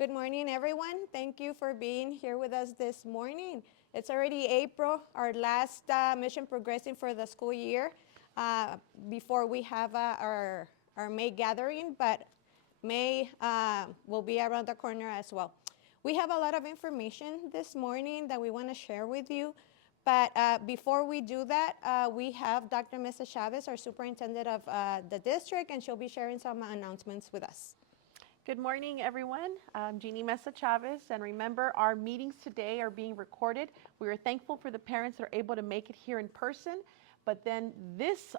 Good morning, everyone. Thank you for being here with us this morning. It's already April, our last mission progressing for the school year before we have our May gathering, but May will be around the corner as well. We have a lot of information this morning that we want to share with you. But before we do that, we have Dr. Mesa Chavez, our superintendent of the district, and she'll be sharing some announcements with us. Good morning, everyone. I'm Jeannie Mesa Chavez, and remember, our meetings today are being recorded. We are thankful for the parents that are able to make it here in person, but then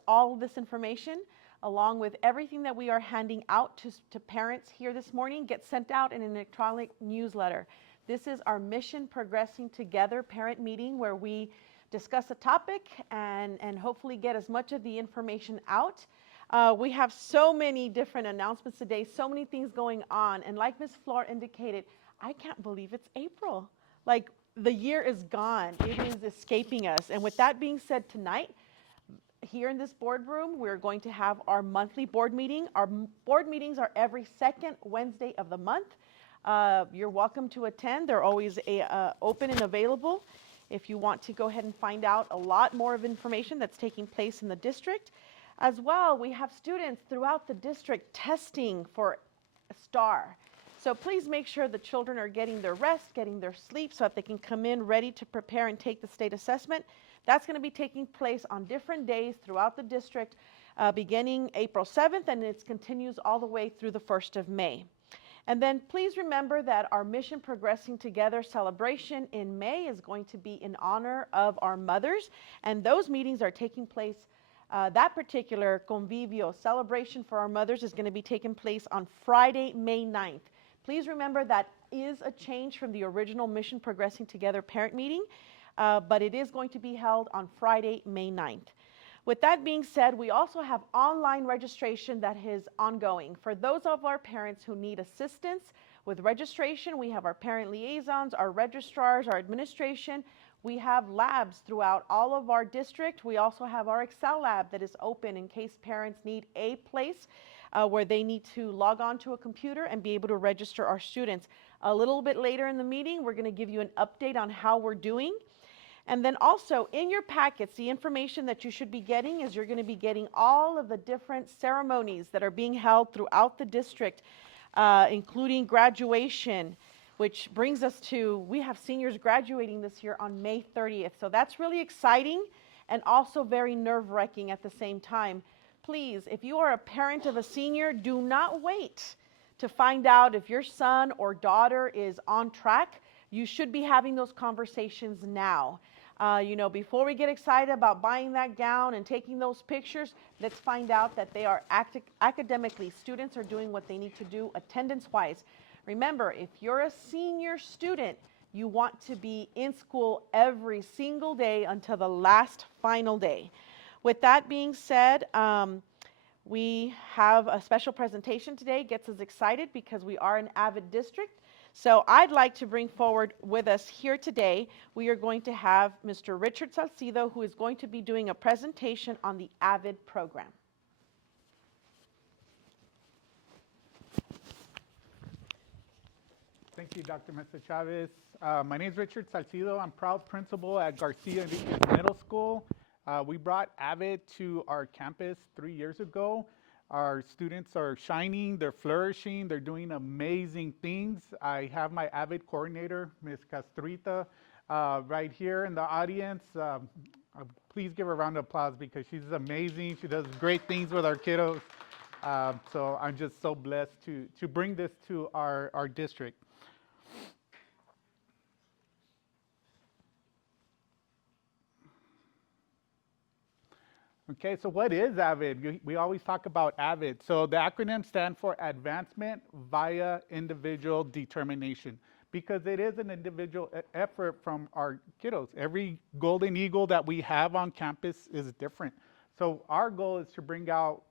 all of this information, along with everything that we are handing out to parents here this morning, gets sent out in an electronic newsletter. This is our Mission Progressing Together parent meeting where we discuss a topic and hopefully get as much of the information out. We have so many different announcements today, so many things going on. And like Ms. Flor indicated, I can't believe it's April. Like, the year is gone. It is escaping us. And with that being said, tonight, here in this boardroom, we're going to have our monthly board meeting. Our board meetings are every second Wednesday of the month. You're welcome to attend. They're always open and available if you want to go ahead and find out a lot more of information that's taking place in the district. As well, we have students throughout the district testing for a STAR. So please make sure the children are getting their rest, getting their sleep, so that they can come in ready to prepare and take the state assessment. That's going to be taking place on different days throughout the district, beginning April 7th, and it continues all the way through the 1st of May. And then please remember that our Mission Progressing Together celebration in May is going to be in honor of our mothers, and those meetings are taking place. That particular convivio celebration for our mothers is going to be taking place on Friday, May 9th. Please remember that is a change from the original Mission Progressing Together parent meeting, but it is going to be held on Friday, May 9th. With that being said, we also have online registration that is ongoing. For those of our parents who need assistance with registration, we have our parent liaisons, our registrars, our administration. We have labs throughout all of our district. We also have our Excel lab that is open in case parents need a place where they need to log on to a computer and be able to register our students. A little bit later in the meeting, we're going to give you an update on how we're doing. And then also in your packets, the information that you should be getting is you're going to be getting all of the different ceremonies that are being held throughout the district, including graduation, which brings us to, we have seniors graduating this year on May 30th. So that's really exciting and also very nerve-wracking at the same time. Please, if you are a parent of a senior, do not wait to find out if your son or daughter is on track. You should be having those conversations now. Before we get excited about buying that gown and taking those pictures, let's find out that they are academically, students are doing what they need to do attendance-wise. Remember, if you're a senior student, you want to be in school every single day until the last final day. With that being said, we have a special presentation today. Gets us excited because we are an AVID district. So I'd like to bring forward with us here today, we are going to have Mr. Richard Salcido, who is going to be doing a presentation on the AVID program. Thank you, Dr. Mesa Chavez. My name is Richard Salcido. I'm proud principal at Garcia Enriquez Middle School. We brought AVID to our campus 3 years ago. Our students are shining, they're flourishing, they're doing amazing things. I have my AVID coordinator, Ms. Castrita, right here in the audience. Please give her a round of applause because she's amazing. She does great things with our kiddos. So I'm just so blessed to bring this to our district. Okay, so what is AVID? We always talk about AVID. So the acronym stands for Advancement via Individual Determination, because it is an individual effort from our kiddos. Every golden eagle that we have on campus is different. So our goal is to bring out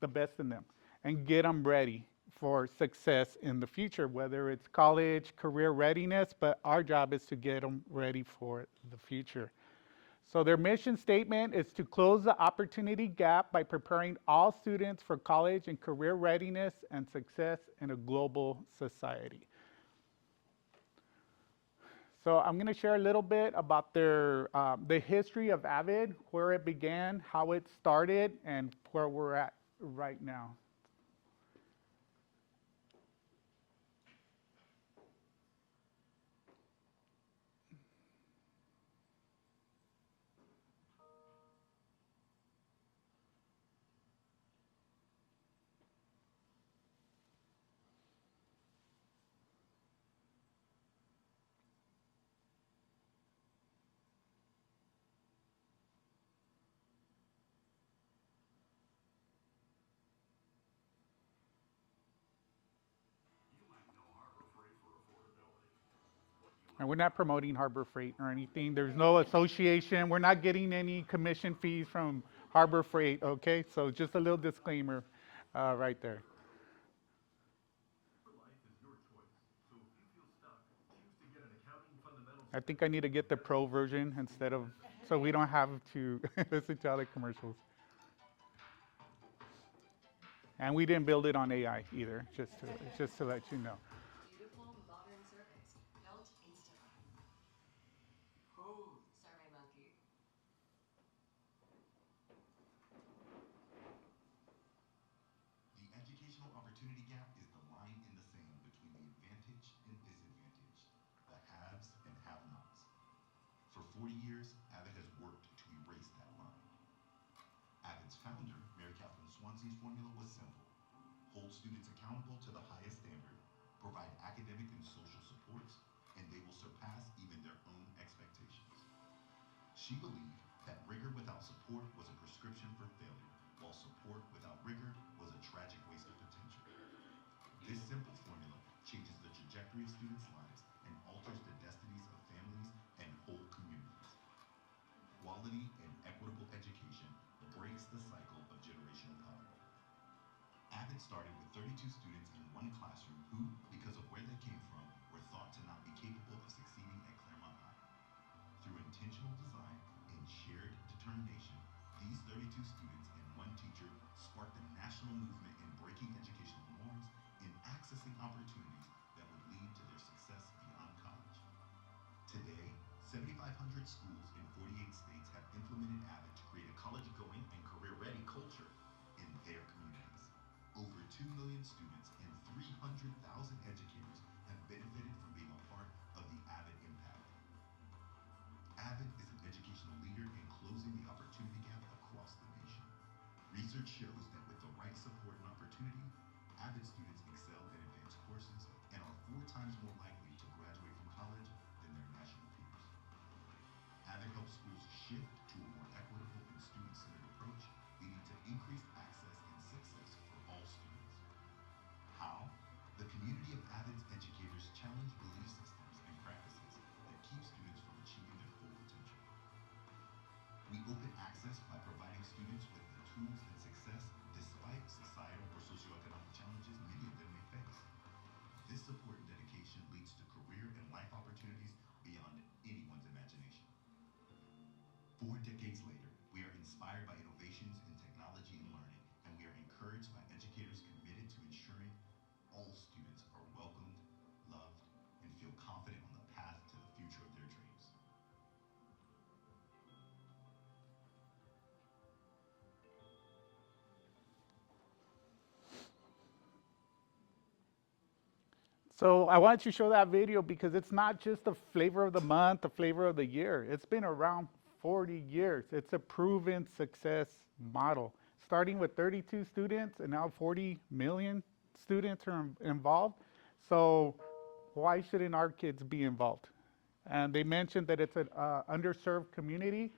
the best in them and get them ready for success in the future, whether it's college, career readiness, but our job is to get them ready for the future. So their mission statement is to close the opportunity gap by preparing all students for college and career readiness and success in a global society. So I'm going to share a little bit about the history of Avid, where it began, how it started, and where we're at right now. And we're not promoting Harbor Freight or anything. There's no association. We're not getting any commission fees from Harbor Freight, okay? So just a little disclaimer right there. I think I need to get the pro version instead of, so we don't have to listen to other commercials. And we didn't build it on AI either, just to let you know. Beautiful modern surveys built instantly. Survey Monkey. The educational opportunity gap is the line in the sand between the advantaged and disadvantaged, the haves and have-nots. For 40 years, Avid has worked to erase that line. Avid's founder, Mary Catherine Swansea's formula was simple: hold students accountable to the highest standard, provide academic and social supports, and they will surpass even their own expectations. She believed that rigor without support was a prescription for failure, while support without rigor was a tragic waste of potential. This simple formula changes the trajectory of students' lives and alters the destinies of families and whole communities. Quality and equitable education breaks the cycle of generational poverty. Avid started with 32 students in one classroom who, because of where they came from, were thought to not be capable of succeeding at Claremont High. Through intentional design and shared determination, these 32 students and one teacher sparked a national movement in breaking educational norms and accessing opportunities that would lead to their success beyond college. Today, 7,500 schools in 48 states have implemented Avid to create a college going and career ready culture in their communities. Over 2 million students and 300,000 educators have benefited from being a part of the Avid impact. Avid is an educational leader in closing the opportunity gap across the nation. Research shows that with the right support and opportunity, Avid students excel in advanced courses and are 4 times more likely to graduate from college than their national peers. Avid helps schools shift to a more equitable and student-centered approach, leading to increased access and success for all students. How? The community of Avid's educators challenge belief systems and practices that keep students from achieving their full potential. We open access by providing students with the tools and success despite societal or socioeconomic challenges many of them may face. This support and dedication leads to career and life opportunities beyond anyone's imagination. 4 decades later, we are inspired by innovations in technology and learning, and we are encouraged by educators committed to ensuring all students are welcomed, loved, and feel confident on the path to the future of their dreams. So I wanted to show that video because it's not just the flavor of the month, the flavor of the year. It's been around 40 years. It's a proven success model. Starting with 32 students and now 40 million students are involved. So why shouldn't our kids be involved? And they mentioned that it's an underserved community.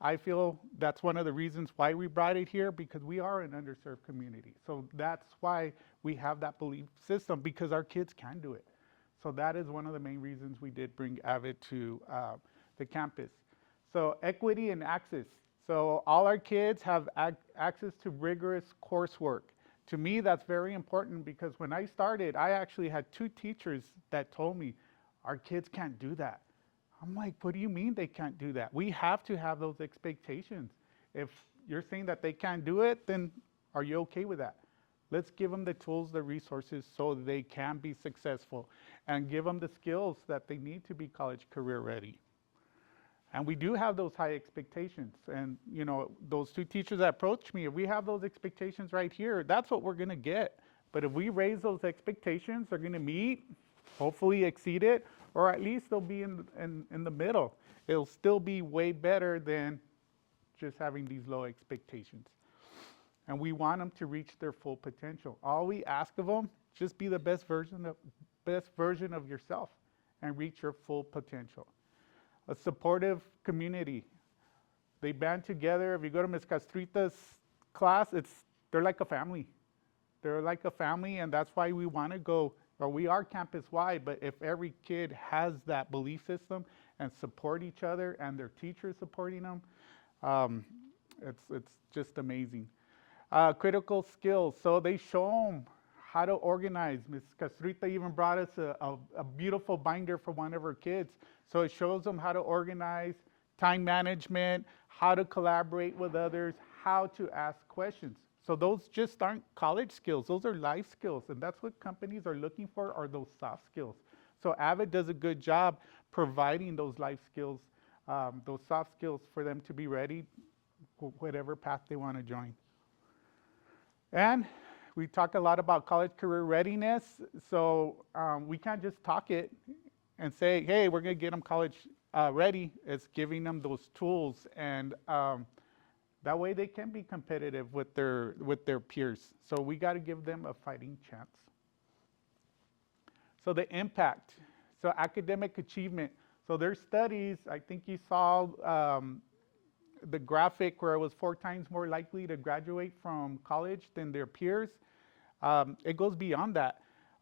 I feel that's one of the reasons why we brought it here, because we are an underserved community. So that's why we have that belief system, because our kids can do it. So that is one of the main reasons we did bring Avid to the campus. So equity and access. So all our kids have access to rigorous coursework. To me, that's very important, because when I started, I actually had 2 teachers that told me, our kids can't do that. I'm like, what do you mean they can't do that? We have to have those expectations. If you're saying that they can't do it, then are you okay with that? Let's give them the tools, the resources so they can be successful and give them the skills that they need to be college career ready. And we do have those high expectations. And, you know, those two teachers that approached me, if we have those expectations right here, that's what we're going to get. But if we raise those expectations, they're going to meet, hopefully exceed it, or at least they'll be in the middle. It'll still be way better than just having these low expectations. And we want them to reach their full potential. All we ask of them, just be the best version of yourself and reach your full potential. A supportive community. They band together. If you go to Ms. Castrita's class, they're like a family. They're like a family, and that's why we want to go, or we are campus-wide, but if every kid has that belief system and support each other and their teachers supporting them, it's just amazing. Critical skills. So they show them how to organize. Ms. Castrita even brought us a beautiful binder for one of her kids. So it shows them how to organize, time management, how to collaborate with others, how to ask questions. So those just aren't college skills. Those are life skills. And that's what companies are looking for, are those soft skills. So Avid does a good job providing those life skills, those soft skills for them to be ready, whatever path they want to join. And we talk a lot about college career readiness. So we can't just talk it and say, hey, we're going to get them college ready. It's giving them those tools, and that way they can be competitive with their peers. So we got to give them a fighting chance. So the impact, so academic achievement. So there's studies, I think you saw the graphic where it was 4 times more likely to graduate from college than their peers. It goes beyond that.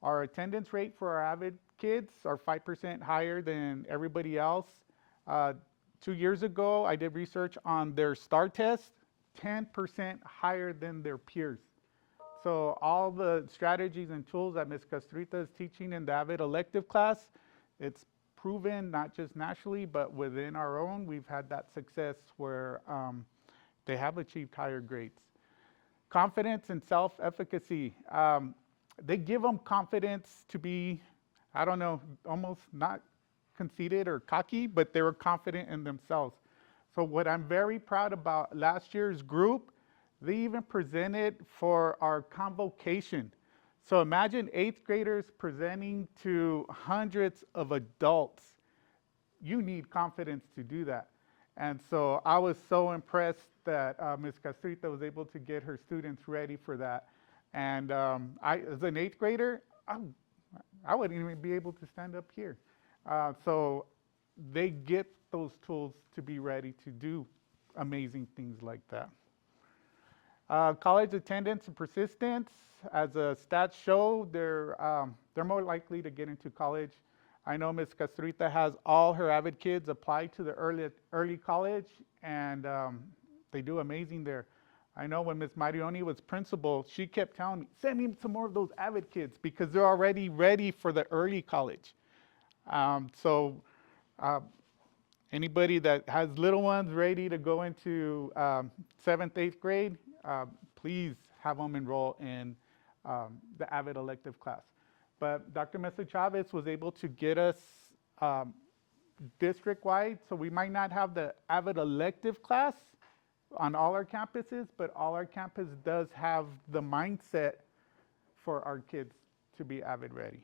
Our attendance rate for our AVID kids are 5% higher than everybody else. 2 years ago, I did research on their STAR test, 10% higher than their peers. So all the strategies and tools that Ms. Castrita is teaching in the AVID elective class, it's proven not just nationally, but within our own, we've had that success where they have achieved higher grades. Confidence and self-efficacy. They give them confidence to be, I don't know, almost not conceited or cocky, but they were confident in themselves. So what I'm very proud about last year's group, they even presented for our convocation. So imagine 8th graders presenting to hundreds of adults. You need confidence to do that. And so I was so impressed that Ms. Castrita was able to get her students ready for that. And as an 8th grader, I wouldn't even be able to stand up here. So they get those tools to be ready to do amazing things like that. College attendance and persistence, as the stats show, they're more likely to get into college. I know Ms. Castrita has all her AVID kids apply to the early college, and they do amazing there. I know when Ms. Marioni was principal, she kept telling me, send me some more of those AVID kids because they're already ready for the early college. So anybody that has little ones ready to go into 7th, 8th grade, please have them enroll in the AVID elective class. But Dr. Mesa Chavez was able to get us district-wide, so we might not have the AVID elective class on all our campuses, but all our campus does have the mindset for our kids to be AVID ready.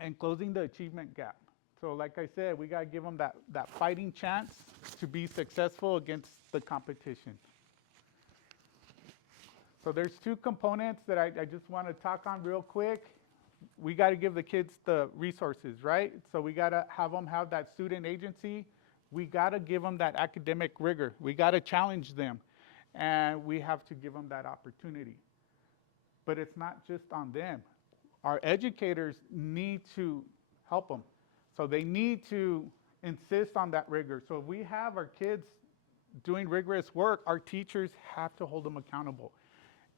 And closing the achievement gap. So like I said, we got to give them that fighting chance to be successful against the competition. So there's 2 components that I just want to talk on real quick. We got to give the kids the resources, right? So we got to have them have that student agency. We got to give them that academic rigor. We got to challenge them. And we have to give them that opportunity. But it's not just on them. Our educators need to help them. So they need to insist on that rigor. So if we have our kids doing rigorous work, our teachers have to hold them accountable.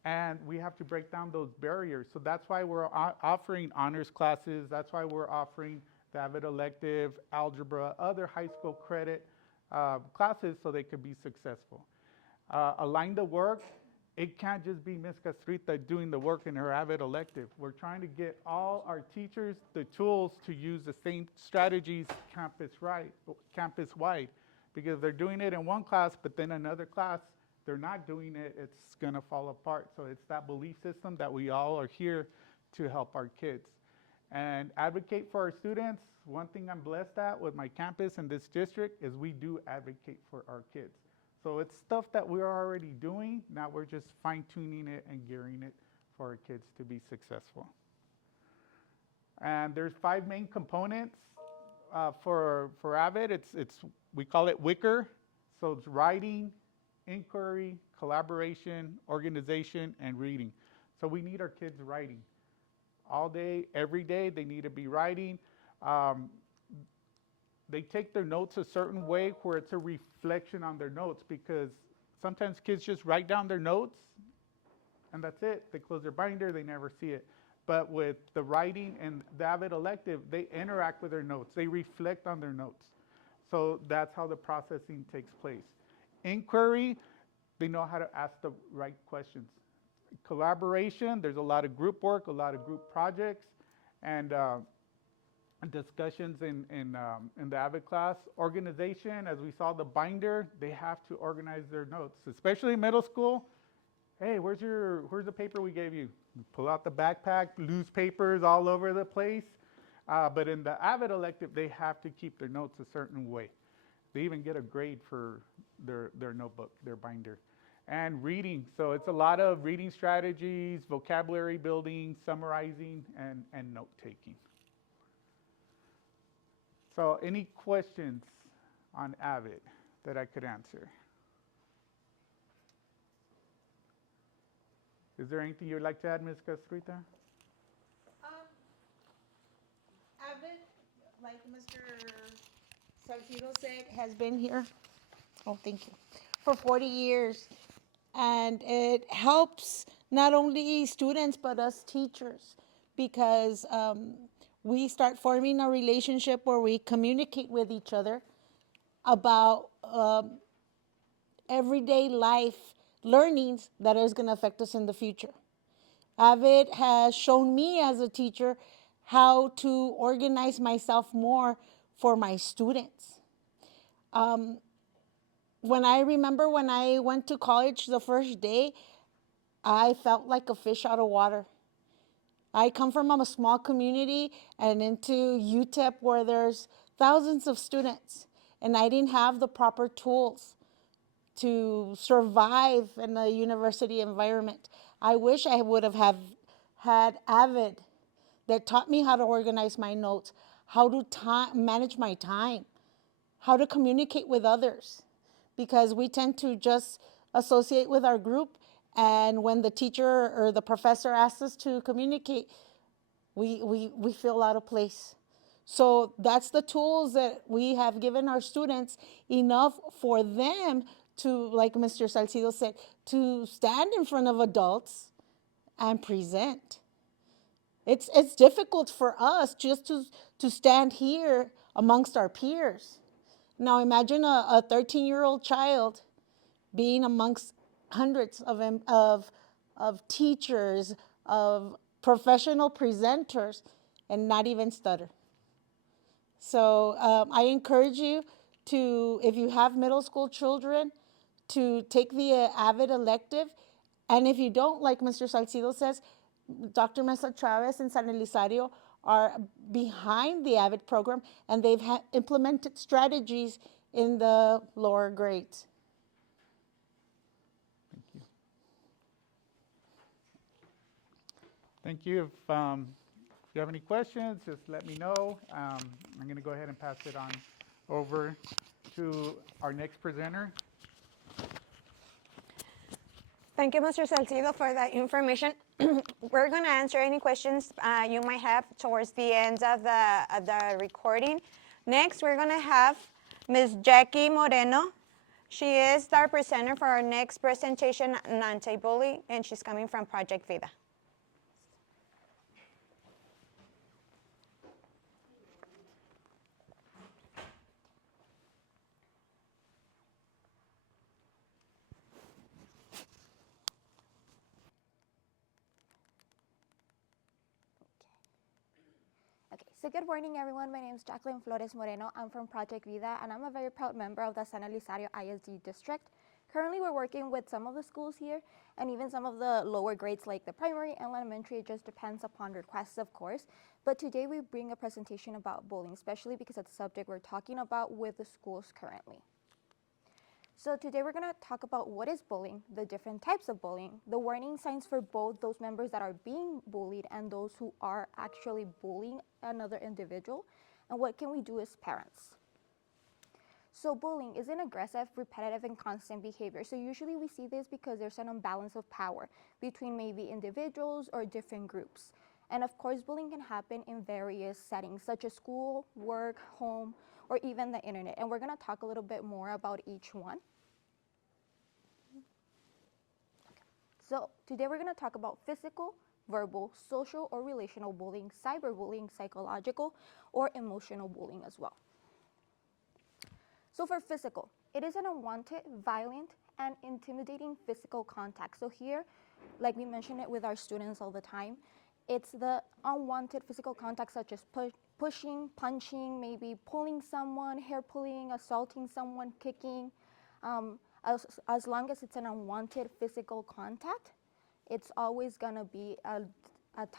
And we have to break down those barriers. So that's why we're offering honors classes. That's why we're offering the Avid elective, algebra, other high school credit classes so they could be successful. Align the work. It can't just be Ms. Castrita doing the work in her Avid elective. We're trying to get all our teachers the tools to use the same strategies campus-wide. Because if they're doing it in one class, but then another class, they're not doing it, it's gonna fall apart. So it's that belief system that we all are here to help our kids. And advocate for our students. One thing I'm blessed at with my campus in this district is we do advocate for our kids. So it's stuff that we're already doing. Now we're just fine tuning it and gearing it for our kids to be successful. And there's 5 main components for AVID. We call it WICKER. So it's writing, inquiry, collaboration, organization, and reading. So we need our kids writing. All day, every day, they need to be writing. They take their notes a certain way where it's a reflection on their notes, because sometimes kids just write down their notes and that's it. They close their binder, they never see it. But with the writing and the AVID elective, they interact with their notes. They reflect on their notes. So that's how the processing takes place. Inquiry, they know how to ask the right questions. Collaboration, there's a lot of group work, a lot of group projects, and discussions in the AVID class. Organization, as we saw the binder, they have to organize their notes, especially in middle school. Hey, where's the paper we gave you? You pull out the backpack, loose papers all over the place. But in the AVID elective, they have to keep their notes a certain way. They even get a grade for their notebook, their binder. And reading, so it's a lot of reading strategies, vocabulary building, summarizing, and note-taking. So any questions on AVID that I could answer? Is there anything you'd like to add, Ms. Castrita? Avid, like Mr. Salcido said, has been here, oh, thank you, for 40 years. And it helps not only students, but us teachers, because we start forming a relationship where we communicate with each other about everyday life learnings that is going to affect us in the future. Avid has shown me as a teacher how to organize myself more for my students. When I went to college the first day, I felt like a fish out of water. I come from a small community and into UTEP where there's thousands of students, and I didn't have the proper tools to survive in a university environment. I wish I would have had AVID that taught me how to organize my notes, how to manage my time, how to communicate with others, because we tend to just associate with our group, and when the teacher or the professor asks us to communicate, we feel out of place. So that's the tools that we have given our students, enough for them to, like Mr. Salcido said, to stand in front of adults and present. It's difficult for us just to stand here amongst our peers. Now imagine a 13-year-old child being amongst hundreds of teachers, of professional presenters, and not even stutter. So I encourage you to, if you have middle school children, to take the AVID elective. And if you don't, like Mr. Salcido says, Dr. Mesa Chavez and San Elizario are behind the AVID program, and they've implemented strategies in the lower grades. Thank you. If you have any questions, just let me know. I'm going to go ahead and pass it on over to our next presenter. Thank you, Mr. Salcido, for that information. We're going to answer any questions you might have towards the end of the recording. Next, we're going to have Ms. Jackie Moreno. She is our presenter for our next presentation on anti-bullying, and she's coming from Project Vida. Okay, so good morning, everyone. My name is Jacqueline Flores Moreno. I'm from Project Vida, and I'm a very proud member of the San Elizario I.S.D district. Currently, we're working with some of the schools here, and even some of the lower grades like the primary and elementary. It just depends upon requests, of course. But today we bring a presentation about bullying, especially because it's a subject we're talking about with the schools currently. So today we're going to talk about what is bullying, the different types of bullying, the warning signs for both those members that are being bullied and those who are actually bullying another individual, and what can we do as parents. So bullying is an aggressive, repetitive, and constant behavior. So usually we see this because there's an imbalance of power between maybe individuals or different groups. And of course, bullying can happen in various settings, such as school, work, home, or even the internet. And we're going to talk a little bit more about each one. So today we're going to talk about physical, verbal, social, or relational bullying, cyberbullying, psychological, or emotional bullying as well. So for physical, it is an unwanted, violent, and intimidating physical contact. So here, like we mention it with our students all the time, it's the unwanted physical contact such as pushing, punching, maybe pulling someone, hair pulling, assaulting someone, kicking. As long as it's an unwanted physical contact, it's always gonna be a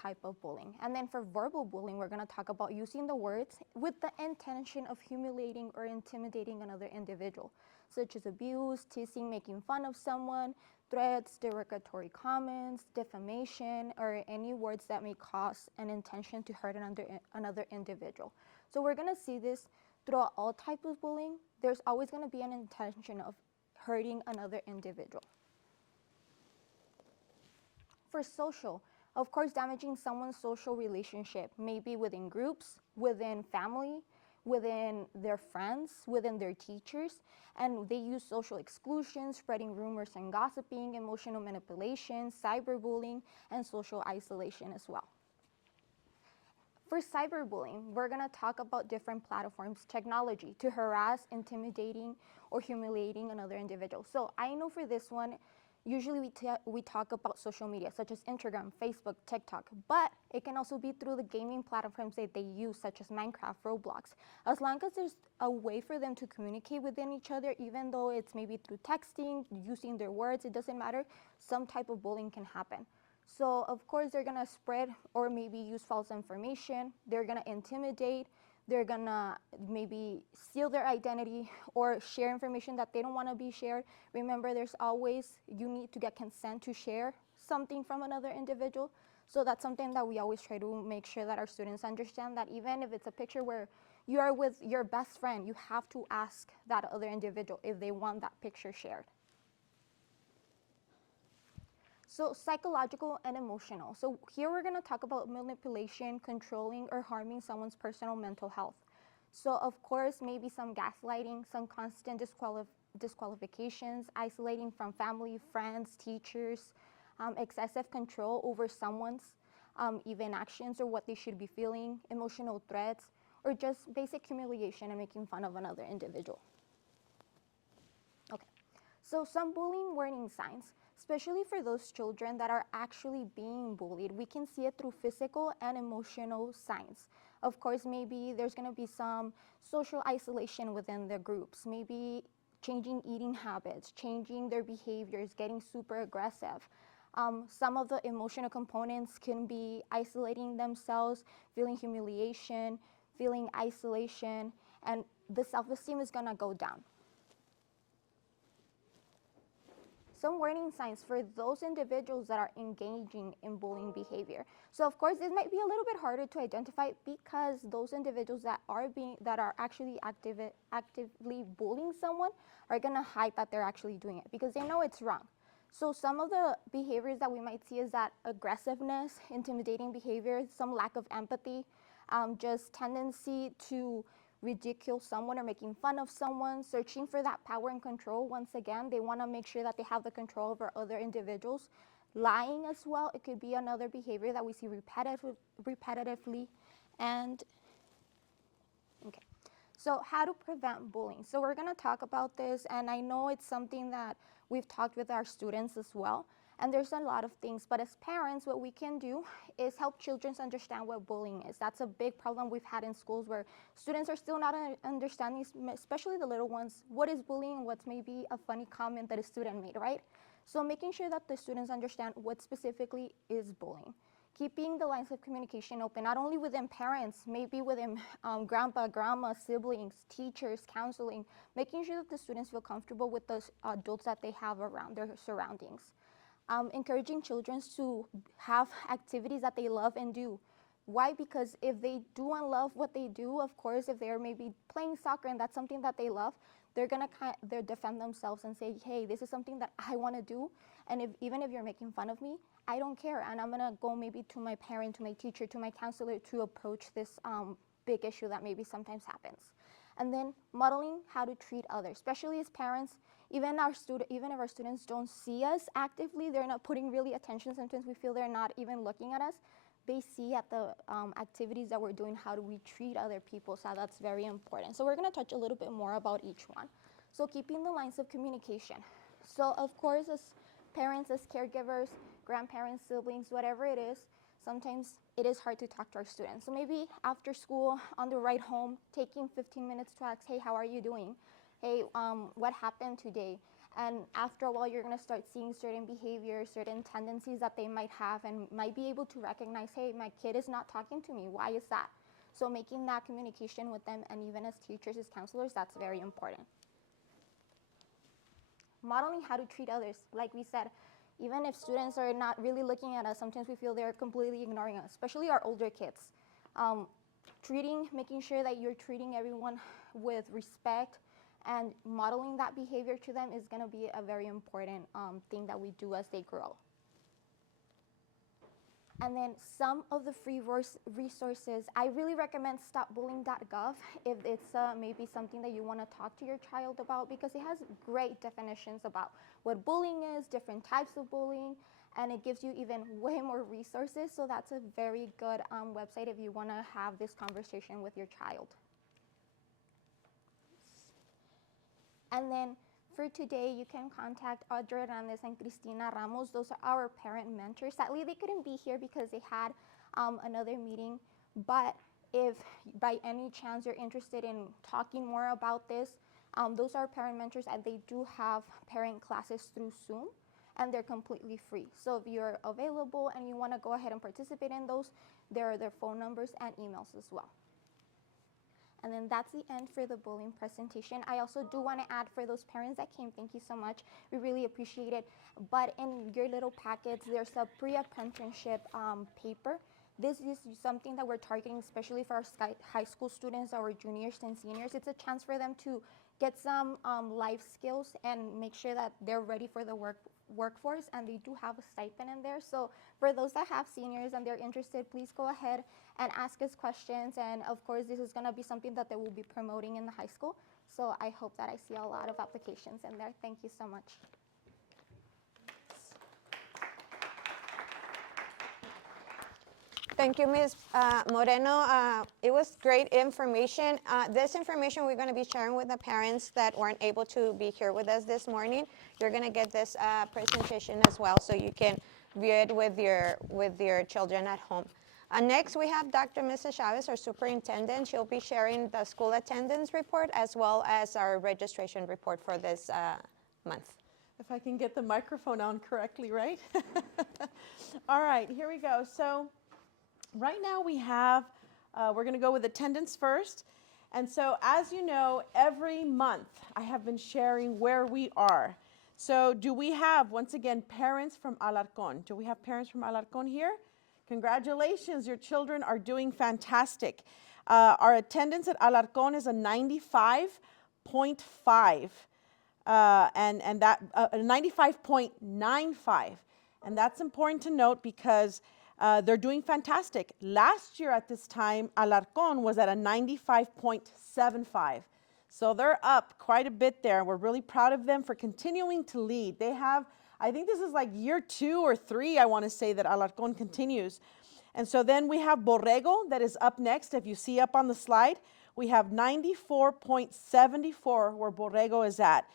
type of bullying. And then for verbal bullying, we're gonna talk about using the words with the intention of humiliating or intimidating another individual, such as abuse, teasing, making fun of someone, threats, derogatory comments, defamation, or any words that may cause an intention to hurt another individual. So we're gonna see this throughout all types of bullying. There's always gonna be an intention of hurting another individual. For social, of course, damaging someone's social relationship, maybe within groups, within family, within their friends, within their teachers, and they use social exclusion, spreading rumors and gossiping, emotional manipulation, cyberbullying, and social isolation as well. For cyberbullying, we're going to talk about different platforms, technology to harass, intimidating, or humiliating another individual. So I know for this one, usually we talk about social media such as Instagram, Facebook, TikTok, but it can also be through the gaming platforms that they use such as Minecraft, Roblox. As long as there's a way for them to communicate within each other, even though it's maybe through texting, using their words, it doesn't matter, some type of bullying can happen. So of course they're gonna spread or maybe use false information, they're gonna intimidate, they're gonna maybe steal their identity or share information that they don't wanna be shared. Remember, there's always, you need to get consent to share something from another individual. So that's something that we always try to make sure that our students understand, that even if it's a picture where you are with your best friend, you have to ask that other individual if they want that picture shared. So psychological and emotional. So here we're going to talk about manipulation, controlling, or harming someone's personal mental health. So of course, maybe some gaslighting, some constant disqualifications, isolating from family, friends, teachers, excessive control over someone's even actions or what they should be feeling, emotional threats, or just basic humiliation and making fun of another individual. Okay, so some bullying warning signs. Especially for those children that are actually being bullied, we can see it through physical and emotional signs. Of course, maybe there's going to be some social isolation within the groups, maybe changing eating habits, changing their behaviors, getting super aggressive. Some of the emotional components can be isolating themselves, feeling humiliation, feeling isolation, and the self-esteem is going to go down. Some warning signs for those individuals that are engaging in bullying behavior. So of course, this might be a little bit harder to identify because those individuals that are actually actively bullying someone are gonna hide that they're actually doing it because they know it's wrong. So some of the behaviors that we might see is that aggressiveness, intimidating behavior, some lack of empathy, just tendency to ridicule someone or making fun of someone, searching for that power and control. Once again, they want to make sure that they have the control over other individuals. Lying as well, it could be another behavior that we see repetitively. And okay, so how to prevent bullying. So we're going to talk about this, and I know it's something that we've talked with our students as well. And there's a lot of things, but as parents, what we can do is help children understand what bullying is. That's a big problem we've had in schools where students are still not understanding, especially the little ones, what is bullying and what's maybe a funny comment that a student made, right? So making sure that the students understand what specifically is bullying. Keeping the lines of communication open, not only within parents, maybe within grandpa, grandma, siblings, teachers, counseling, making sure that the students feel comfortable with the adults that they have around their surroundings. Encouraging children to have activities that they love and do. Why? Because if they do and love what they do, of course, if they're maybe playing soccer and that's something that they love, they're gonna they're defend themselves and say, hey, this is something that I want to do, and even if you're making fun of me, I don't care, and I'm gonna go maybe to my parent, to my teacher, to my counselor to approach this big issue that maybe sometimes happens. And then modeling how to treat others, especially as parents. Even if our students don't see us actively, they're not putting really attention. Sometimes we feel they're not even looking at us. They see at the activities that we're doing, how do we treat other people, so that's very important. So we're gonna touch a little bit more about each one. So keeping the lines of communication. So of course, as parents, as caregivers, grandparents, siblings, whatever it is, sometimes it is hard to talk to our students. So maybe after school, on the ride home, taking 15 minutes to ask, hey, how are you doing? Hey, what happened today? And after a while, you're gonna start seeing certain behaviors, certain tendencies that they might have, and might be able to recognize, hey, my kid is not talking to me, why is that? So making that communication with them, and even as teachers, as counselors, that's very important. Modeling how to treat others, like we said, even if students are not really looking at us, sometimes we feel they're completely ignoring us, especially our older kids. Making sure that you're treating everyone with respect and modeling that behavior to them is going to be a very important thing that we do as they grow. And then some of the free resources, I really recommend stopbullying.gov if it's maybe something that you want to talk to your child about, because it has great definitions about what bullying is, different types of bullying, and it gives you even way more resources. So that's a very good website if you want to have this conversation with your child. And then for today, you can contact Audrey Hernandez and Cristina Ramos. Those are our parent mentors. Sadly, they couldn't be here because they had another meeting. But if by any chance you're interested in talking more about this, those are parent mentors, and they do have parent classes through Zoom, and they're completely free. So if you're available and you want to go ahead and participate in those, there are their phone numbers and emails as well. And then that's the end for the bullying presentation. I also do want to add, for those parents that came, thank you so much. We really appreciate it. But in your little packets, there's a pre-apprenticeship paper. This is something that we're targeting, especially for our high school students, our juniors and seniors. It's a chance for them to get some life skills and make sure that they're ready for the workforce, and they do have a stipend in there. So for those that have seniors and they're interested, please go ahead and ask us questions. And of course, this is going to be something that they will be promoting in the high school. So I hope that I see a lot of applications in there. Thank you so much. Thank you, Ms. Moreno. It was great information. This information we're going to be sharing with the parents that weren't able to be here with us this morning. You're going to get this presentation as well, so you can view it with your children at home. Next, we have Dr. Mrs. Chavez, our superintendent. She'll be sharing the school attendance report as well as our registration report for this month. If I can get the microphone on correctly, right? All right, here we go. So right now we have, we're going to go with attendance first. And so as you know, every month I have been sharing where we are. So do we have, once again, parents from Alarcón? Do we have parents from Alarcón here? Congratulations, your children are doing fantastic. Our attendance at Alarcón is a 95.5. And that 95.95, and that's important to note because they're doing fantastic. Last year at this time, Alarcón was at a 95.75, so they're up quite a bit there. We're really proud of them for continuing to lead. They have, I think this is like year 2 or 3, I want to say, that Alarcón continues. And so then we have Borrego that is up next. If you see up on the slide, we have 94.74 where Borrego is at.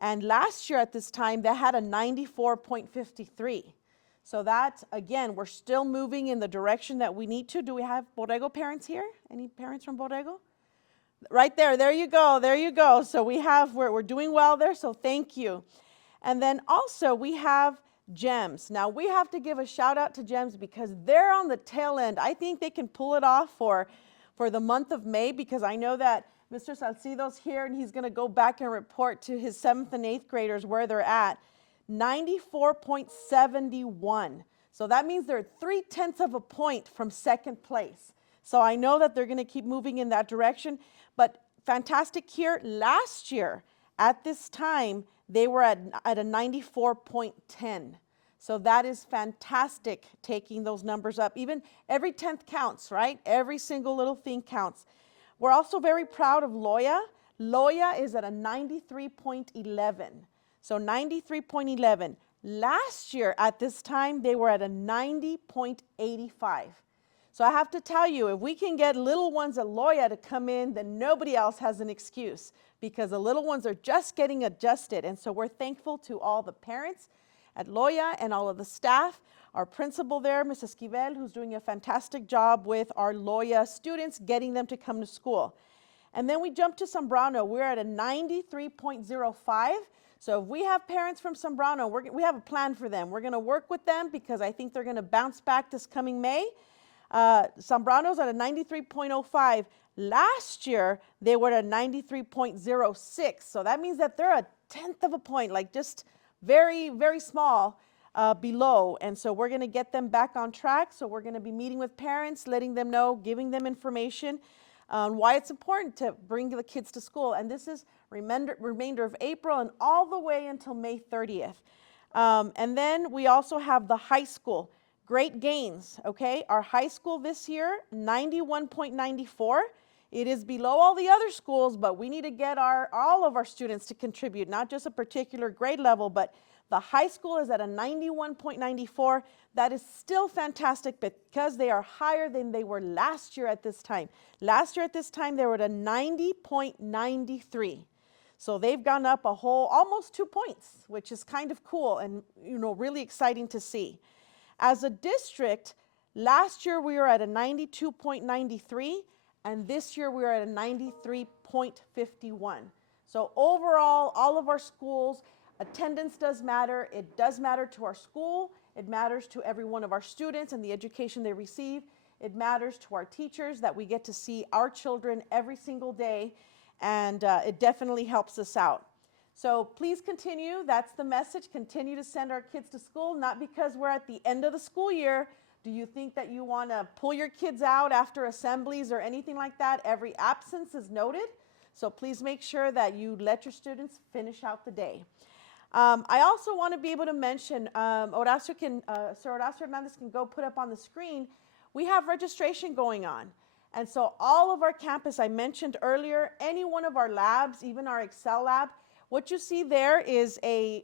And last year at this time, they had a 94.53. So that, again, we're still moving in the direction that we need to. Do we have Borrego parents here? Any parents from Borrego? Right there you go, there you go. So we're doing well there, so thank you. And then also we have GEMS. Now we have to give a shout out to GEMS because they're on the tail end. I think they can pull it off for the month of May, because I know that Mr. Salcido's here and he's gonna go back and report to his 7th and 8th graders where they're at. 94.71. So that means they're 0.3 of a point from second place. So I know that they're gonna keep moving in that direction, but fantastic here. Last year at this time, they were at a 94.10. So that is fantastic, taking those numbers up. Even every 10th counts, right? Every single little thing counts. We're also very proud of Loya. Loya is at a 93.11. So 93.11. Last year at this time, they were at a 90.85. So I have to tell you, if we can get little ones at Loya to come in, then nobody else has an excuse, because the little ones are just getting adjusted. And so we're thankful to all the parents at Loya and all of the staff, our principal there, Mrs. Esquivel, who's doing a fantastic job with our Loya students, getting them to come to school. And then we jump to Zambrano. We're at a 93.05. So if we have parents from Zambrano, we have a plan for them. We're going to work with them because I think they're going to bounce back this coming May. Zambrano's at a 93.05. Last year, they were at a 93.06. So that means that they're a 1/10 of a point, like just very, very small below. And so we're going to get them back on track. So we're going to be meeting with parents, letting them know, giving them information on why it's important to bring the kids to school. And this is remainder of April and all the way until May 30th. And then we also have the high school. Great gains, okay? Our high school this year, 91.94. It is below all the other schools, but we need to get all of our students to contribute, not just a particular grade level, but the high school is at a 91.94. That is still fantastic because they are higher than they were last year at this time. Last year at this time, they were at a 90.93. So they've gone up a whole almost 2 points, which is kind of cool and really exciting to see. As a district, last year we were at a 92.93, and this year we are at a 93.51. So overall, all of our schools, attendance does matter. It does matter to our school. It matters to every one of our students and the education they receive. It matters to our teachers that we get to see our children every single day, and it definitely helps us out. So please continue. That's the message. Continue to send our kids to school, not because we're at the end of the school year. Do you think that you want to pull your kids out after assemblies or anything like that? Every absence is noted. So please make sure that you let your students finish out the day. I also want to be able to mention, Sir Horacio Hernandez can go put up on the screen, we have registration going on. And so all of our campus, I mentioned earlier, any one of our labs, even our Excel lab, what you see there is an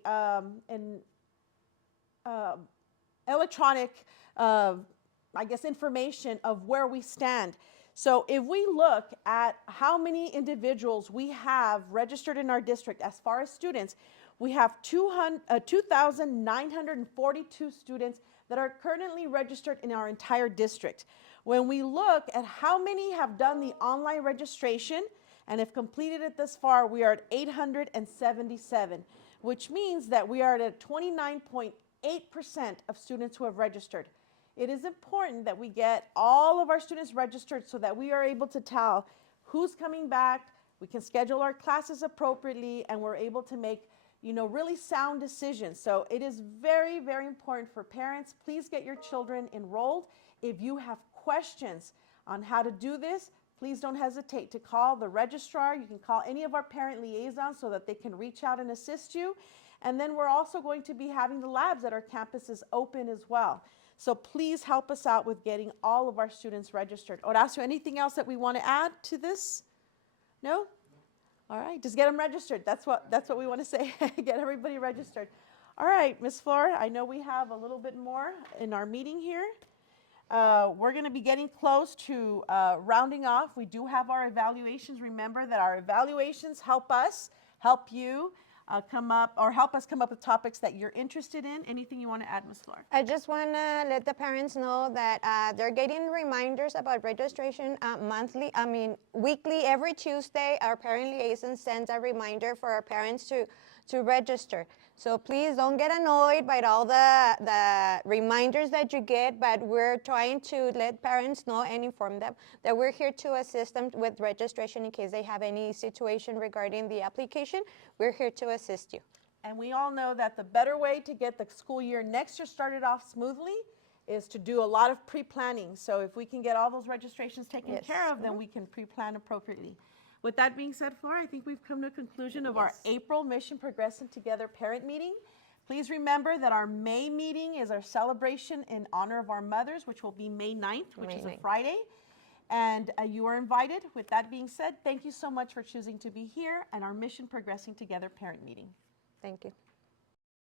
electronic, information of where we stand. So if we look at how many individuals we have registered in our district as far as students, we have 2,942 students that are currently registered in our entire district. When we look at how many have done the online registration and have completed it thus far, we are at 877, which means that we are at 29.8% of students who have registered. It is important that we get all of our students registered so that we are able to tell who's coming back, we can schedule our classes appropriately, and we're able to make really sound decisions. So it is very, very important for parents. Please get your children enrolled. If you have questions on how to do this, please don't hesitate to call the registrar. You can call any of our parent liaisons so that they can reach out and assist you. And then we're also going to be having the labs at our campuses open as well. So please help us out with getting all of our students registered. Horacio, anything else that we want to add to this? No? All right, just get them registered. That's what we want to say. Get everybody registered. All right, Ms. Flora, I know we have a little bit more in our meeting here. We're going to be getting close to rounding off. We do have our evaluations. Remember that our evaluations help us, help you come up or help us come up with topics that you're interested in. Anything you want to add, Ms. Flor? I just want to let the parents know that they're getting reminders about registration weekly. Every Tuesday, our parent liaison sends a reminder for our parents to register. So please don't get annoyed by all the reminders that you get, but we're trying to let parents know and inform them that we're here to assist them with registration in case they have any situation regarding the application. We're here to assist you. And we all know that the better way to get the school year next year started off smoothly is to do a lot of pre-planning. So if we can get all those registrations taken Yes. care of, then we can pre-plan appropriately. With that being said, Flora, I think we've come to a conclusion of our April Mission Progressing Together parent meeting. Please remember that our May meeting is our celebration in honor of our mothers, which will be May 9th, which is a Friday. And you are invited. With that being said, thank you so much for choosing to be here and our Mission Progressing Together parent meeting. Thank you.